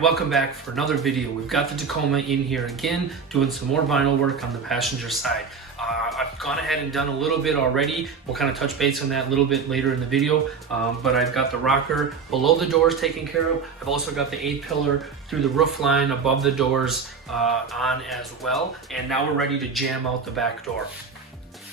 Alright, welcome back for another video. We've got the Tacoma in here again, doing some more vinyl work on the passenger side. I've gone ahead and done a little bit already. We'll kind of touch base on that a little bit later in the video. But I've got the rocker below the doors taken care of. I've also got the A-pillar through the roof line above the doors on as well. And now we're ready to jam out the back door.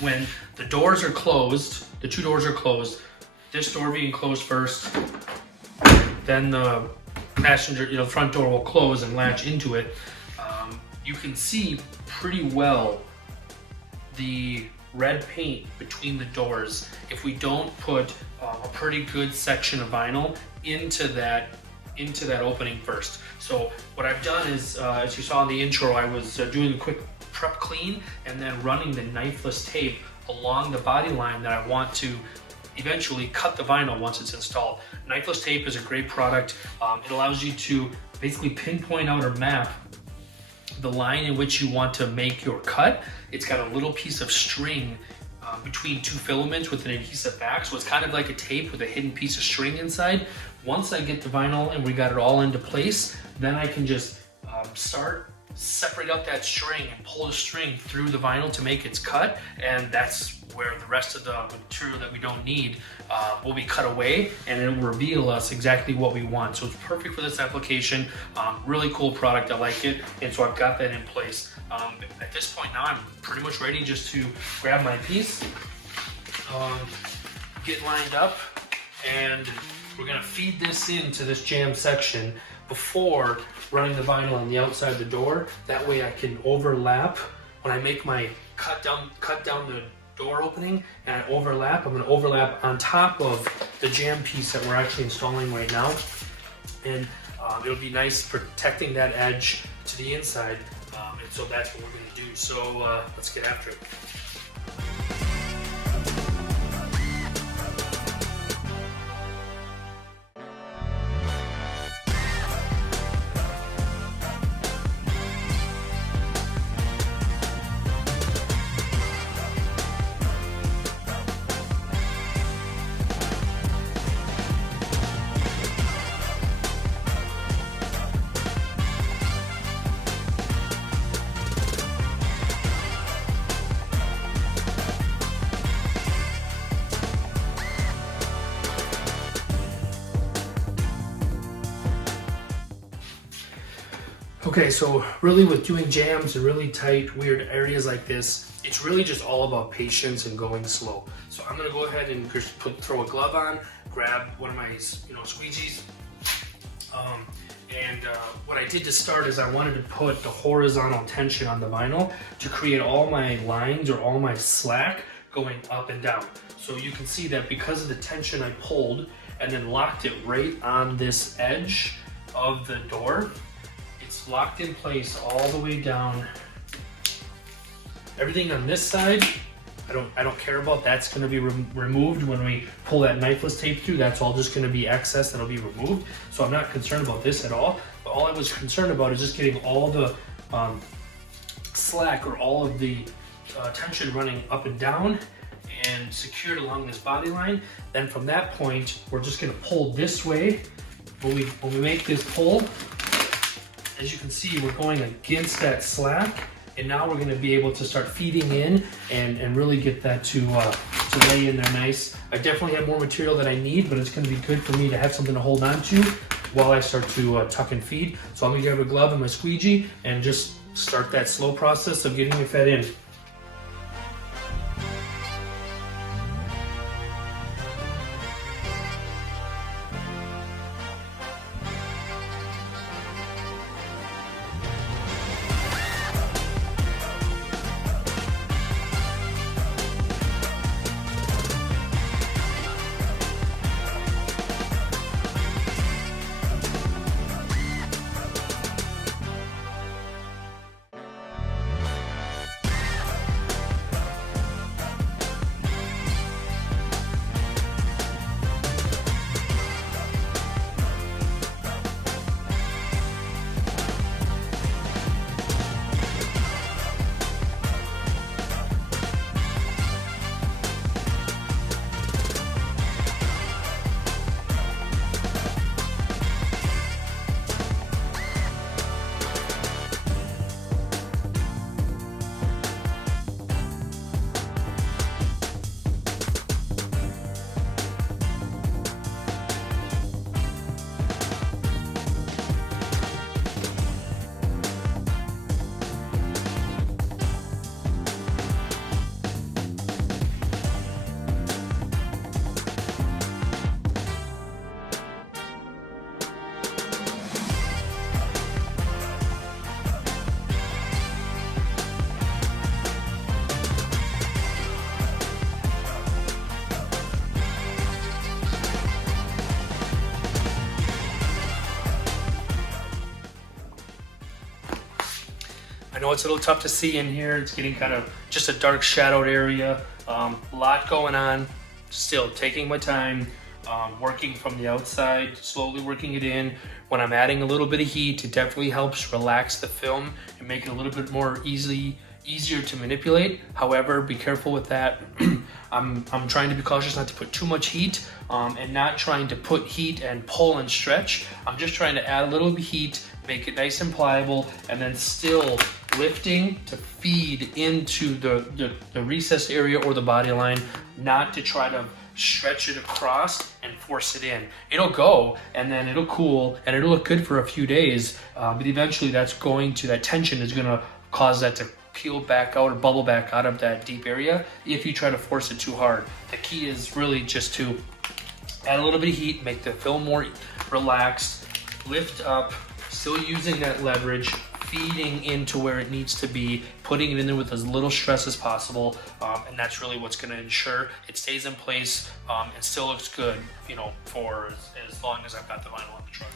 When the doors are closed, the two doors are closed, this door being closed first, then the passenger, the front door will close and latch into it. You can see pretty well the red paint between the doors if we don't put a pretty good section of vinyl into that opening first. So what I've done is, as you saw in the intro, I was doing a quick prep clean and then running the knifeless tape along the body line that I want to eventually cut the vinyl once it's installed. Knifeless tape is a great product. It allows you to basically pinpoint out or map the line in which you want to make your cut. It's got a little piece of string between two filaments with an adhesive back, so it's kind of like a tape with a hidden piece of string inside. Once I get the vinyl and we got it all into place, then I can just separate up that string and pull the string through the vinyl to make its cut, and that's where the rest of the material that we don't need will be cut away, and it will reveal us exactly what we want. So it's perfect for this application. Really cool product, I like it, and so I've got that in place. At this point now, I'm pretty much ready just to grab my piece, get lined up, and we're gonna feed this into this jam section before running the vinyl on the outside of the door. That way I can overlap when I make my cut down the door opening, and I overlap. I'm going to overlap on top of the jam piece that we're actually installing right now, and it'll be nice protecting that edge to the inside, and so that's what we're going to do. So let's get after it. Okay, so really with doing jams in really tight, weird areas like this, it's really just all about patience and going slow. So I'm gonna go ahead and just throw a glove on, grab one of my squeegees, what I did to start is I wanted to put the horizontal tension on the vinyl to create all my lines or all my slack going up and down. So you can see that because of the tension I pulled and then locked it right on this edge of the door, it's locked in place all the way down. Everything on this side, I don't care about. That's going to be removed when we pull that knifeless tape through. That's all just going to be excess that'll be removed. So I'm not concerned about this at all. But all I was concerned about is just getting all the slack or all of the tension running up and down and secured along this body line. Then from that point, we're just going to pull this way. When we make this pull, as you can see, we're going against that slack, and now we're going to be able to start feeding in and really get that to lay in there nice. I definitely have more material that I need, but it's going to be good for me to have something to hold on to while I start to tuck and feed. So I'm going to grab a glove and my squeegee and just start that slow process of getting it fed in. know it's a little tough to see in here. It's getting kind of just a dark shadowed area. A lot going on. Still taking my time, working from the outside, slowly working it in. When I'm adding a little bit of heat, it definitely helps relax the film and make it a little bit more easier to manipulate. However, be careful with that. I'm trying to be cautious not to put too much heat, and not trying to put heat and pull and stretch. I'm just trying to add a little bit of heat, make it nice and pliable, and then still lifting to feed into the recessed area or the body line, not to try to stretch it across and force it in. It'll go, and then it'll cool, and it'll look good for a few days, but eventually that tension is gonna cause that to peel back out or bubble back out of that deep area if you try to force it too hard. The key is really just to add a little bit of heat, make the film more relaxed, lift up, still using that leverage, feeding into where it needs to be, putting it in there with as little stress as possible, and that's really what's going to ensure it stays in place and still looks good, you know, for as long as I've got the vinyl on the truck.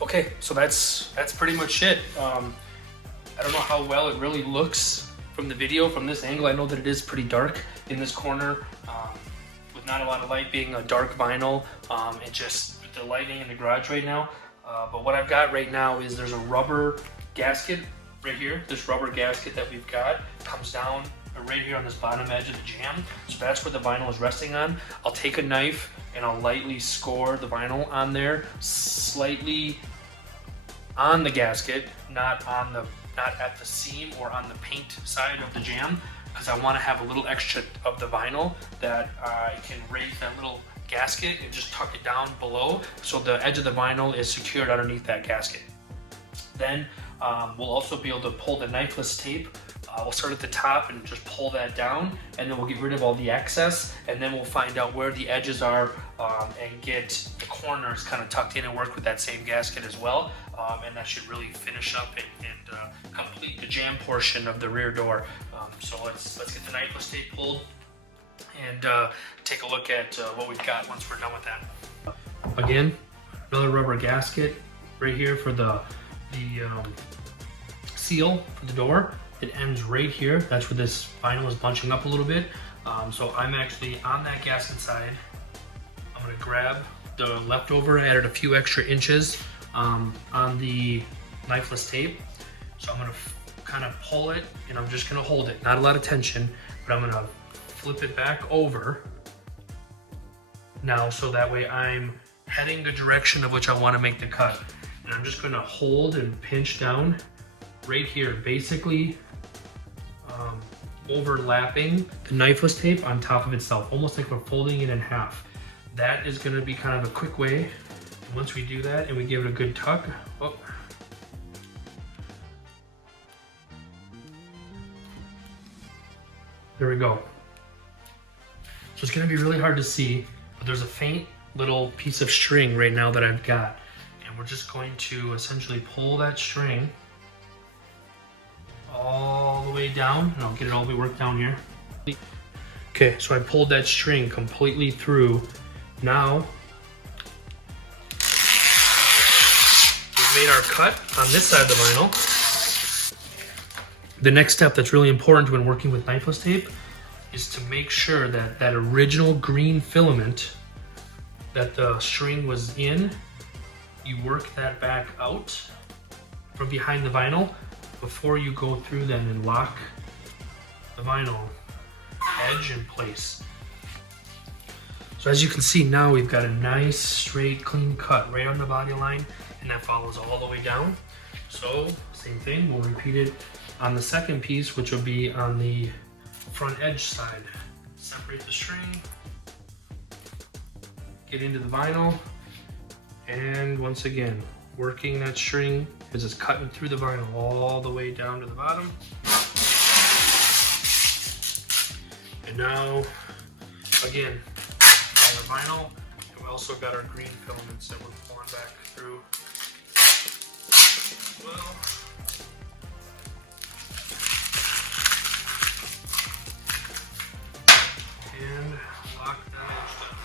Okay, so that's pretty much it. I don't know how well it really looks from the video, from this angle. I know that it is pretty dark in this corner, with not a lot of light, being a dark vinyl, and just with the lighting in the garage right now. But what I've got right now is there's a rubber gasket right here. This rubber gasket that we've got comes down right here on this bottom edge of the jam. So that's where the vinyl is resting on. I'll take a knife and I'll lightly score the vinyl on there, slightly on the gasket, not at the seam or on the paint side of the jam, because I want to have a little extra of the vinyl that I can raise that little gasket and just tuck it down below, so the edge of the vinyl is secured underneath that gasket. Then we'll also be able to pull the knifeless tape. We'll start at the top and just pull that down, and then we'll get rid of all the excess, and then we'll find out where the edges are, and get the corners kind of tucked in and work with that same gasket as well. And that should really finish up and complete the jam portion of the rear door. So let's get the knifeless tape pulled and take a look at what we've got once we're done with that. Again, another rubber gasket right here for the seal for the door. It ends right here. That's where this vinyl is bunching up a little bit. So I'm actually on that gasket side. I'm gonna grab the leftover, added a few extra inches on the knifeless tape. So I'm gonna kind of pull it, and I'm just gonna hold it. Not a lot of tension, but I'm gonna flip it back over now, so that way I'm heading the direction of which I wanna make the cut. And I'm just gonna hold and pinch down right here, basically overlapping the knifeless tape on top of itself, almost like we're folding it in half. That is going to be kind of a quick way. And once we do that and we give it a good tug, oh, there we go. So it's going to be really hard to see, but there's a faint little piece of string right now that I've got. And we're just going to essentially pull that string all the way down, and I'll get it all the way worked down here. Okay, so I pulled that string completely through. Now, we've made our cut on this side of the vinyl. The next step that's really important when working with knifeless tape is to make sure that that original green filament that the string was in, you work that back out from behind the vinyl before you go through them and lock the vinyl edge in place. So as you can see now, we've got a nice straight clean cut right on the body line, and that follows all the way down. So same thing, we'll repeat it on the second piece, which will be on the front edge side. Separate the string, get into the vinyl, and once again working that string as it's cutting through the vinyl all the way down to the bottom. And now, again, on the vinyl, and we also got our green filaments that we're pulling back through as well. And lock that edge down.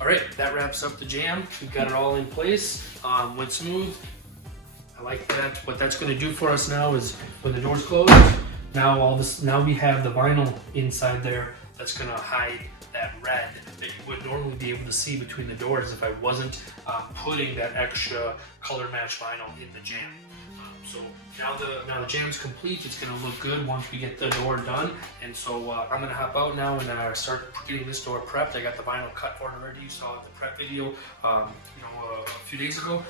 All right, that wraps up the jam. We've got it all in place. Went smooth. I like that. What that's going to do for us now is when the door's closed, now we have the vinyl inside there that's going to hide that red that you would normally be able to see between the doors if I wasn't putting that extra color match vinyl in the jam. So now the jam's complete. It's going to look good once we get the door done. And so I'm going to hop out now and start getting this door prepped. I got the vinyl cut for it already. You saw the prep video a few days ago.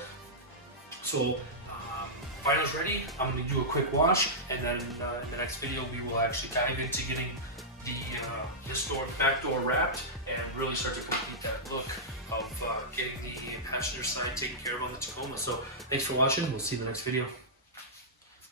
So vinyl's ready. I'm going to do a quick wash, and then in the next video we will actually dive into getting this back door wrapped and really start to complete that look of getting the passenger side taken care of on the Tacoma. So thanks for watching. We'll see you in the next video.